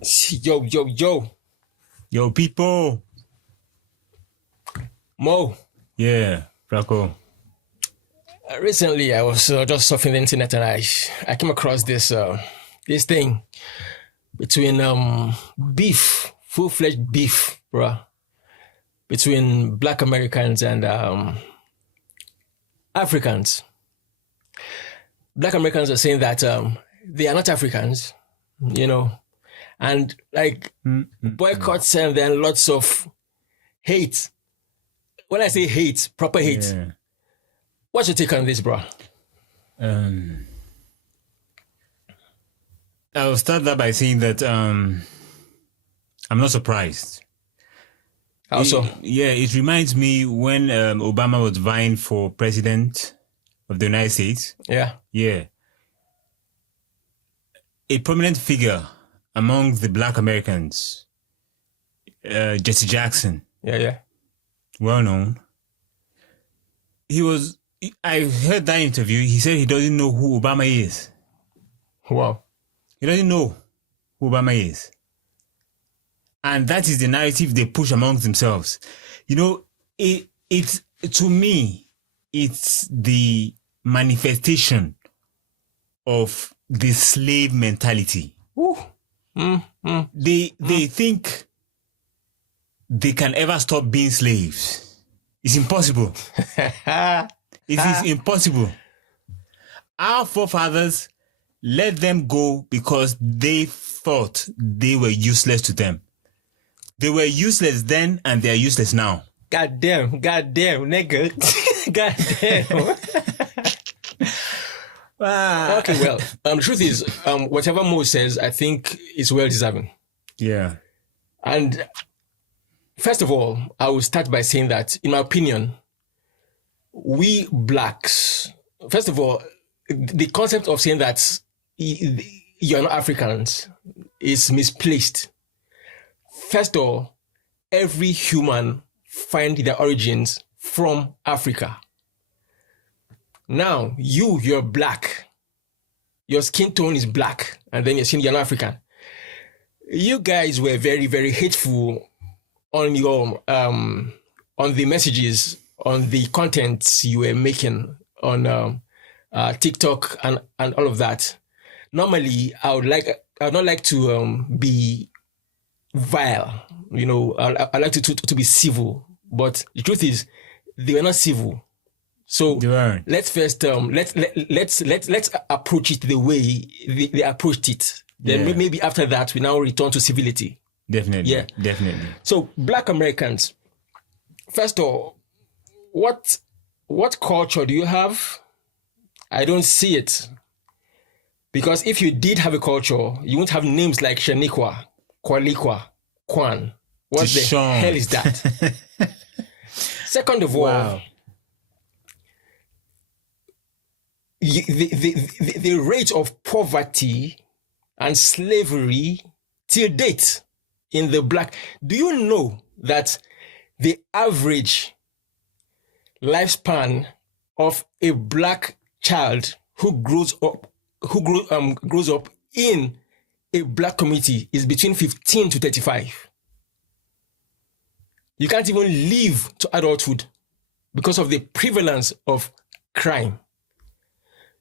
Yo, yo, yo. Yo, people. Mo. Yeah, Franco. Recently, I was just surfing the internet and I came across this thing between beef, full-fledged beef, bruh, between Black Americans and Africans. Black Americans are saying that they are not Africans, and like boycotts and then lots of hate. When I say hate, proper hate. Yeah. What's your take on this, bro? I'll start that by saying that I'm not surprised. Also, It reminds me when Obama was vying for president of the United States. Yeah. A prominent figure among the Black Americans, Jesse Jackson. Yeah. Well known. I heard that interview. He said he doesn't know who Obama is. Wow. He doesn't know who Obama is. And that is the narrative they push amongst themselves. To me, it's the manifestation of the slave mentality. They think they can ever stop being slaves. It's impossible. It is impossible. Our forefathers let them go because they thought they were useless to them. They were useless then and they are useless now. Goddamn, nigga. Goddamn. Okay, well, the truth is, whatever Mo says, I think is well deserving. Yeah. And first of all, I will start by saying that, in my opinion, we blacks, first of all, the concept of saying that you're not Africans is misplaced. First of all, every human finds their origins from Africa. Now, you're black. Your skin tone is black, and then you're saying you're not African. You guys were very, very hateful on your on the messages, on the contents you were making on TikTok and all of that. Normally, I would not like to be vile. I like to be civil. But the truth is, they were not civil. So let's first let's approach it the way they approached it. Then maybe after that we now return to civility. Definitely. Yeah, definitely. So Black Americans, first of all, what culture do you have? I don't see it. Because if you did have a culture, you wouldn't have names like Shaniqua, Kwalikwa, Kwan. What the hell is that? Second of all, the rate of poverty and slavery till date in the black. Do you know that the average lifespan of a black child who grows up in a black community is between 15 to 35? You can't even live to adulthood because of the prevalence of crime.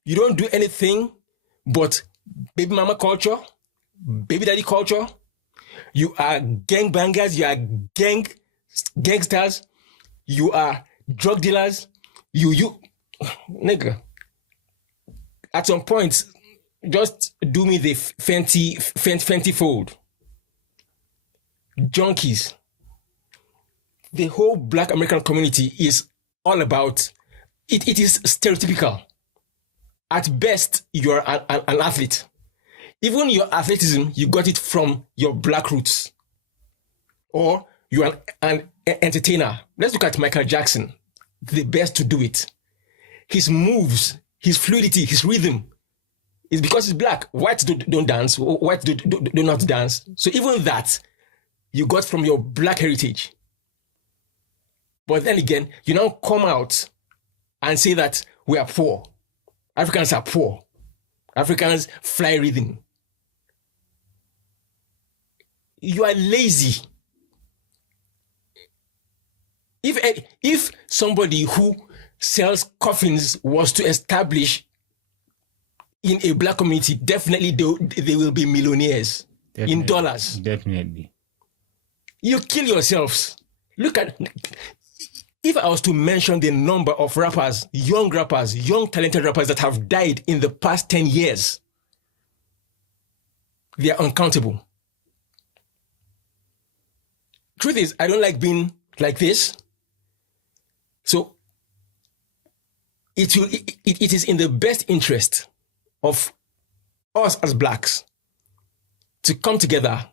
You don't do anything but baby mama culture, baby daddy culture. You are gangbangers, you are gangsters, you are drug dealers, nigga. At some point, just do me the Fenty fold. Junkies. The whole Black American community is all about, it is stereotypical. At best, you're an athlete. Even your athleticism, you got it from your black roots. Or you're an entertainer. Let's look at Michael Jackson, the best to do it. His moves, his fluidity, his rhythm is because he's black. Whites don't dance, whites do not dance. So even that, you got from your black heritage. But then again, you now come out and say that we are poor. Africans are poor. Africans fly rhythm. you are lazy. If somebody who sells coffins was to establish in a black community, definitely they will be millionaires in dollars. Definitely. You kill yourselves. Look at, if I was to mention the number of rappers, young talented rappers that have died in the past 10 years, they are uncountable. Truth is, I don't like being like this. So it is in the best interest of us as blacks to come together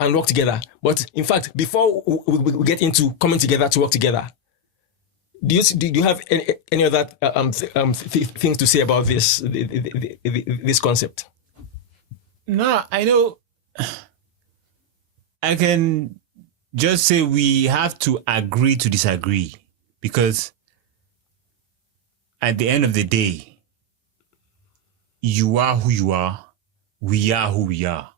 and work together. But in fact, before we get into coming together to work together, do you have any other things to say about this concept? No, I know. I can just say we have to agree to disagree, because at the end of the day, you are who you are, we are who we are,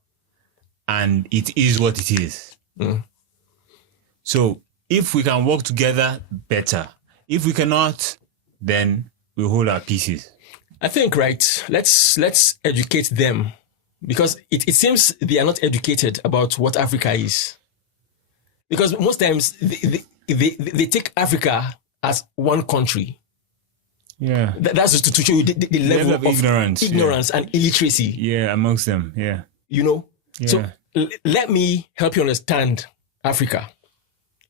and it is what it is. So if we can work together, better. If we cannot, then we hold our pieces. I think, right, let's educate them, because it seems they are not educated about what Africa is. Because most times they take Africa as one country. Yeah. That's just to show you the level of ignorance and illiteracy. Yeah, amongst them. Yeah. You know? Yeah. So let me help you understand Africa,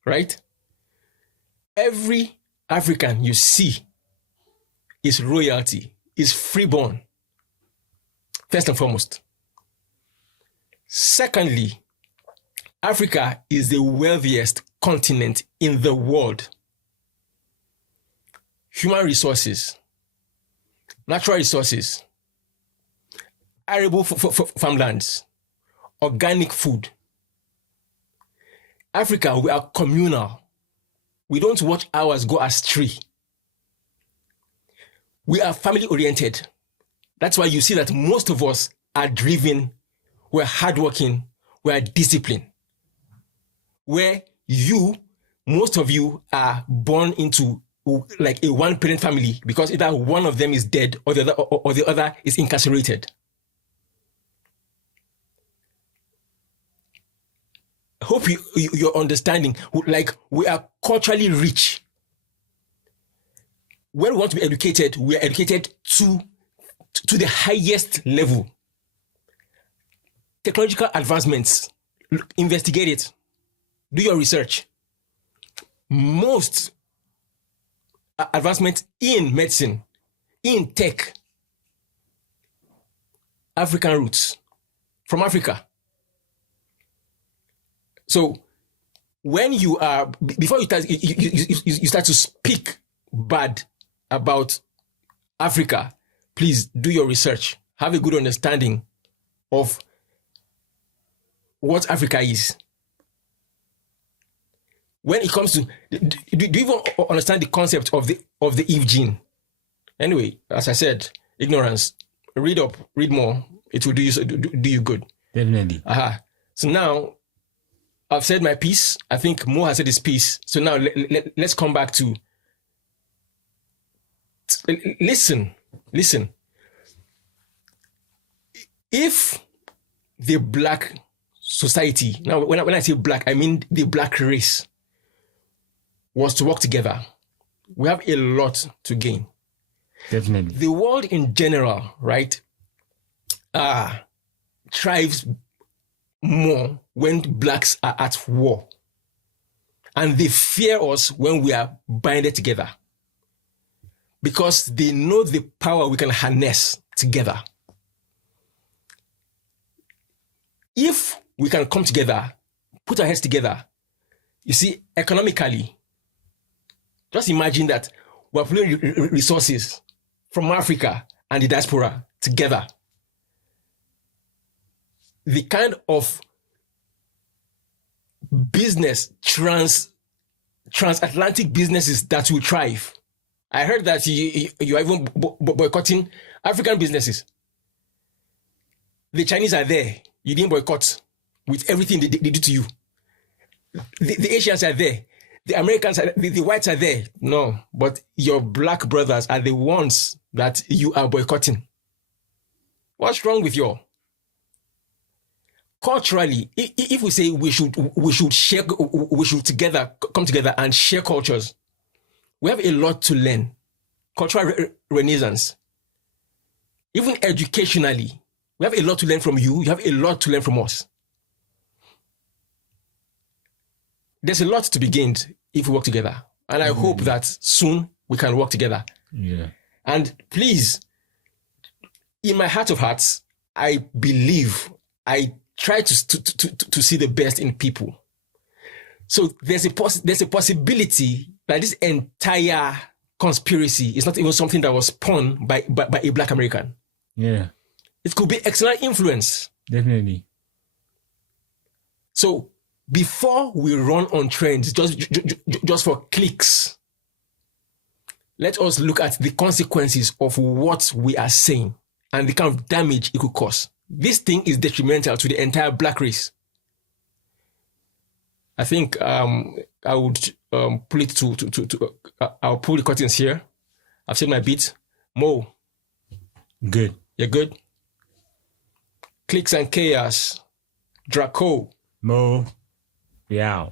right? Every African you see is royalty, is freeborn, first and foremost. Secondly, Africa is the wealthiest continent in the world. Human resources, natural resources, arable farmlands, organic food. Africa, we are communal. We don't watch ours go astray. We are family oriented. That's why you see that most of us are driven, we're hardworking, we are disciplined. Where most of you are born into like a one-parent family because either one of them is dead or the other is incarcerated. I hope you're understanding. Like, we are culturally rich. When we want to be educated, we are educated to the highest level. Technological advancements, investigate it. Do your research. Most advancements in medicine, in tech, African roots, from Africa. So when you are, before you start to speak bad about Africa, please do your research. Have a good understanding of what Africa is. When it comes to, do you even understand the concept of the Eve gene? Anyway, as I said, ignorance. Read up, read more. It will do you good. Definitely. So now, I've said my piece. I think Mo has said his piece. So now let's come back to listen. If the black society, now when I say black, I mean the black race, was to work together, we have a lot to gain. Definitely. The world in general, right, thrives more when blacks are at war. And they fear us when we are binded together. Because they know the power we can harness together. If we can come together, put our heads together, you see, economically, just imagine that we're pulling resources from Africa and the diaspora together. The kind of business, transatlantic businesses that will thrive. I heard that you are even boycotting African businesses. The Chinese are there. You didn't boycott. with everything they do to you. The Asians are there. The Americans are the whites are there. No, but your black brothers are the ones that you are boycotting. What's wrong with you? Culturally, if we say we should come together and share cultures, we have a lot to learn. Cultural renaissance. Even educationally, we have a lot to learn from you. You have a lot to learn from us. There's a lot to be gained if we work together. And I hope that soon we can work together. Yeah. And please, in my heart of hearts, I believe, I try to see the best in people. So there's a possibility that this entire conspiracy is not even something that was spun by a black American. Yeah. It could be external influence. Definitely. So before we run on trends just for clicks, let us look at the consequences of what we are saying and the kind of damage it could cause. This thing is detrimental to the entire black race. I think I would pull it I'll pull the curtains here. I've said my bit. Mo. Good. You're good? Clicks and chaos. Draco. Mo. Yeah.